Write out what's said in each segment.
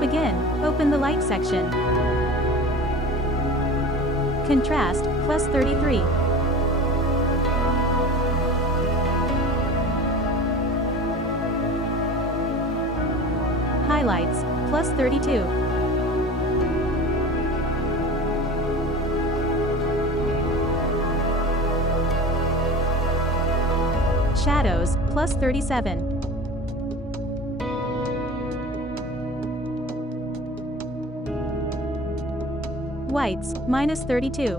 begin. Open the light section. Contrast, plus 33. Highlights, plus 32. Shadows, plus 37. Whites, minus 32.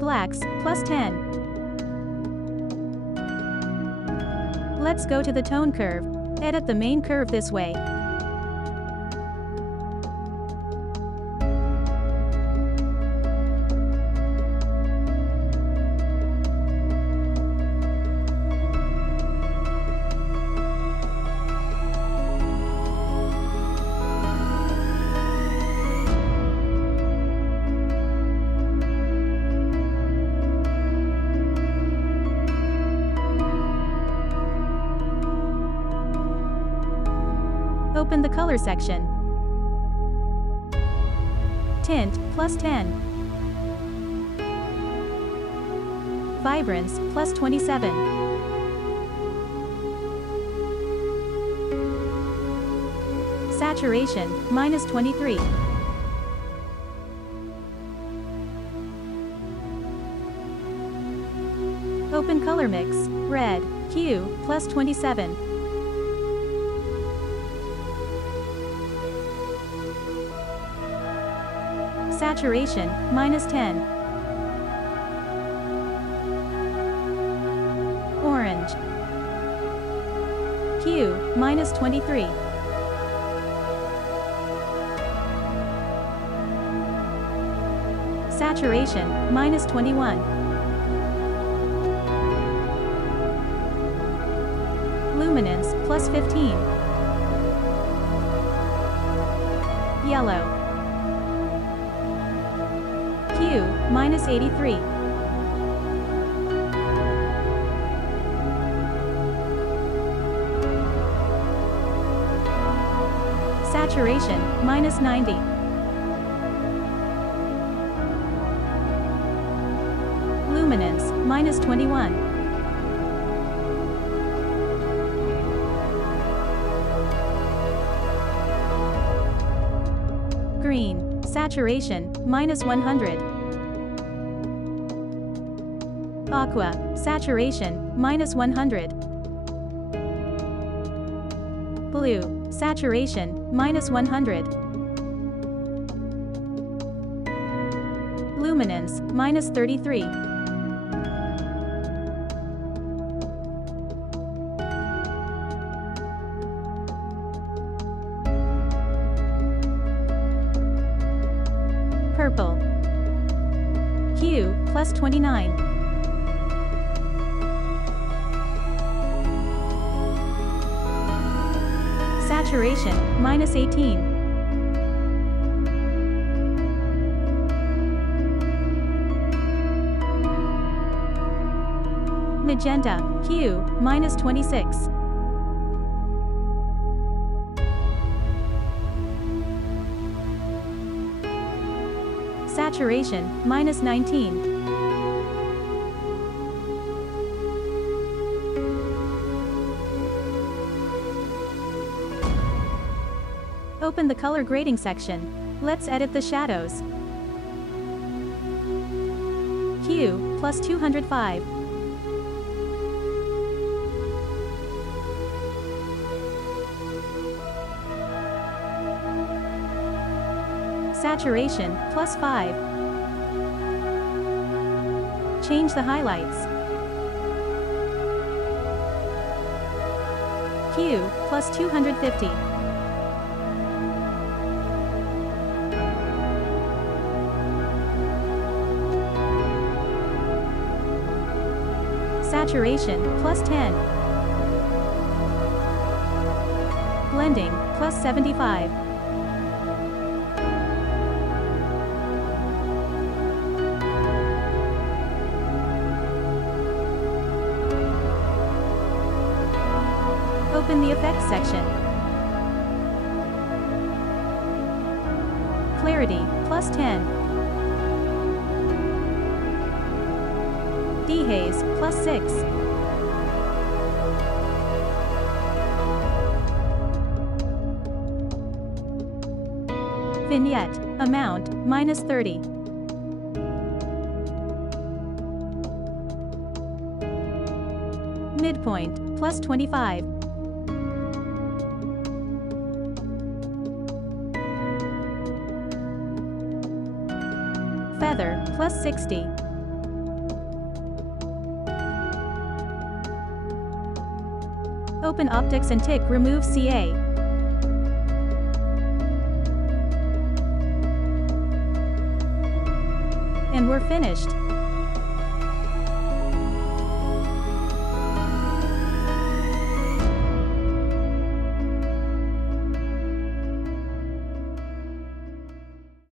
Blacks, plus 10. Let's go to the tone curve. Edit the main curve this way. Open the color section. Tint, plus 10. Vibrance, plus 27. Saturation, minus 23. Open color mix. Red, hue, plus 27. Saturation, minus 10. Orange. Hue, minus 23. Saturation, minus 21. Luminance, plus 15. Yellow. Hue, minus 83. Saturation, minus 90. Luminance, minus 21. Green. Saturation, minus 100. Aqua. Saturation, minus 100. Blue. Saturation, minus 100. Luminance, minus 33. Purple. Hue, plus 29. Saturation, minus 18. Magenta. Hue, minus 26. Saturation, minus 19. Open the color grading section. Let's edit the shadows. Hue, plus 205. Saturation, plus 5. Change the highlights. Hue, plus 250. Saturation, plus 10. Blending, plus 75. Open the effects section. Clarity, +10. Dehaze, +6. Vignette, amount, -30. Midpoint, +25. Feather, +60. Open optics and tick remove CA. And we're finished.